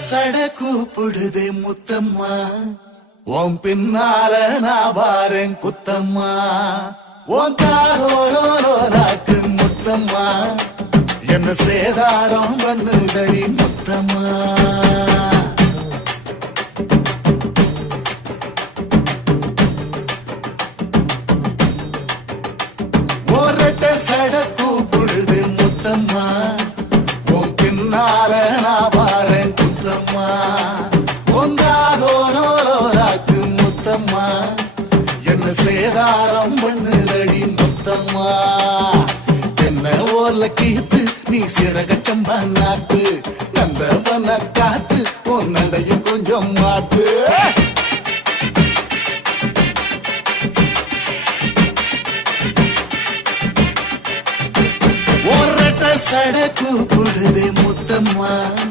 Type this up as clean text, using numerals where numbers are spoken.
சட கூப்பிடுதே முத்தம்மா, உன் பின்னால நான் வாரேன் குத்தம்மா. உன் தாரோராக்கு முத்தம்மா, என்ன சேதாரம் பண்ணுதடி முத்தம்மா. ஒரட்ட சட கூப்பிடுது முத்தம்மா, உன் பின்னால நான் வாரேன் குத்தம்மா. ஒன்றாதோராக்கு முத்தம்மா, என்ன சேதாரம் பண்ணுதடி முத்தம்மா. என்ன ஓல கீத்து நீ சிறக சம்பா நாட்டு, நந்தவன காத்து உன் நடையும் கொஞ்சம் மாட்டு. ஒரட்ட சட கூப்பிடுதே முத்தம்மா,